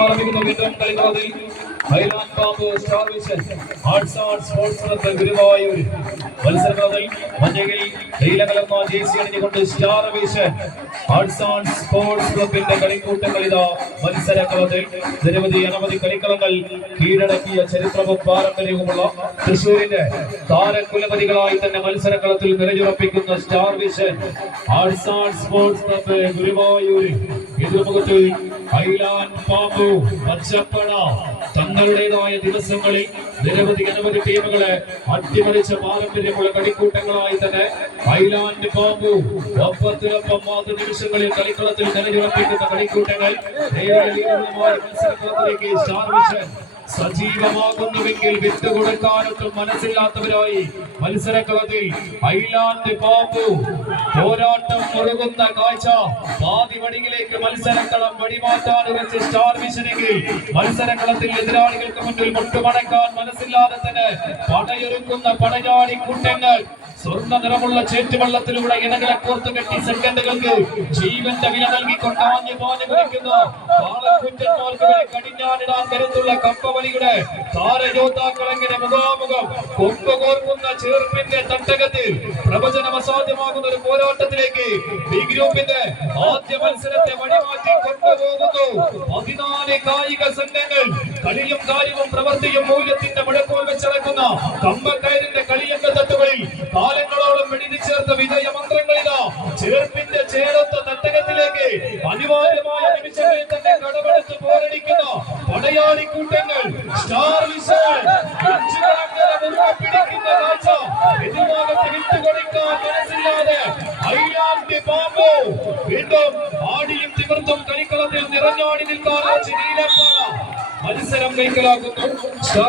ആരംഭിക്കുന്ന വീണ്ടും കളിക്കളത്തിൽ ആൻഡ് സ്പോർട്സ് അണിഞ്ഞുകൊണ്ട് സ്പോർട്സ് നിരവധി കളിക്കളങ്ങൾ കീഴടക്കിയ ചരിത്രവും പാരമ്പര്യവുമുള്ള തൃശൂരിന്റെ താരകുലപതികളായി തന്നെ മത്സരക്കളത്തിൽ നിലയുറപ്പിക്കുന്ന star vision sports club Guruvayur. എതിർമുഖത്ത് പാമ്പു പച്ചപ്പട തങ്ങളുടേതായ ദിവസങ്ങളിൽ നിരവധി അനവധി ടീമുകളെ അട്ടിമറിച്ച പാരമ്പര്യമുള്ള കളിക്കൂട്ടങ്ങളായി തന്നെ ഐലാൻഡ് പാമ്പു ഒപ്പത്തിനൊപ്പം മാത്ര നിമിഷങ്ങളിൽ കളിക്കളത്തിൽ നിലയുറപ്പിക്കുന്ന കളിക്കൂട്ടങ്ങൾ നേരിടുമായ മത്സരക്കളത്തിലേക്ക് സ്റ്റാർ വിഷൻ സജീവമാകുന്നുവെങ്കിൽ വിത്ത് കൊടുക്കാനൊട്ടും മനസ്സില്ലാത്തവരായി മത്സരക്കളത്തിൽ ഐലാൻഡ് പാമ്പു പോരാട്ടം മുറുകുന്ന കാഴ്ച. പാതി വടിയിലേക്ക് മത്സരക്കളം വടിമാറ്റാൻ വെച്ച് സ്റ്റാർ വിഷനെങ്കിൽ മത്സരക്കളത്തിൽ എതിരാളികൾക്ക് മുന്നിൽ മുട്ടുമടക്കാൻ മനസ്സില്ലാതെ തന്നെ പടയൊരുക്കുന്ന പടയാളി കൂട്ടങ്ങൾ സ്വർണ നിറമുള്ള ചേറ്റുവള്ളത്തിലൂടെ ഇണകളെ കോർത്തു കെട്ടി സെക്കൻഡുകൾക്ക് ജീവന്റെ വില നൽകിക്കൊണ്ട് ആഞ്ഞു പാഞ്ഞു കുടിക്കുന്ന. പാളക്കുറ്റന്മാർക്ക് വരെ കടിഞ്ഞാനിടാൻ കരുത്തുള്ള കപ്പവലിയുടെ താരയോദ്ധാക്കളെങ്ങനെ മുഖാമുഖം കൊമ്പുകോർക്കുന്ന ചേർപ്പിന്റെ തട്ടകത്തിൽ പ്രവചനം അസാധ്യമാകുന്ന ഒരു പോരാട്ടത്തിലേക്ക് ബി ഗ്രൂപ്പിന്റെ ആദ്യ മത്സരത്തെ വഴിമാറ്റി കൊണ്ടുപോകുന്നു. പതിനാല് കായിക സംഘങ്ങൾ കളിയും കാര്യവും പ്രവൃത്തിയും മൂല്യത്തിന്റെ മുഴക്കോൽ വെച്ചിറക്കുന്ന കമ്പക്കയറിന്റെ കളിയങ്ക തട്ടുകളിൽ കാലങ്ങളോളം വെടിഞ്ഞു ചേർത്ത വിജയ മന്ത്രങ്ങളിതാ ചേർപ്പിന്റെ ചേരത്ത തട്ടകത്തിലേക്ക് അനിവാര്യമായ നിമിഷങ്ങളിൽ തന്നെ കടമെടുത്ത് പോരടിക്കുന്ന. പടയാളി കൂട്ടങ്ങൾ സ്റ്റാർ വിശാൽ പിടിക്കുന്ന കാഴ്ച എതിർഭാഗത്ത് വിട്ടുകൊടുക്കാൻ മനസ്സില്ലാതെ ഐലാൻഡ് പാമ്പ് വീണ്ടും ആടിയും തിമിർത്തും കളിക്കളത്തിൽ നിറഞ്ഞാടി നിൽക്കാൻ മത്സരം കൈക്കലാക്കുന്നു. സ്റ്റാർ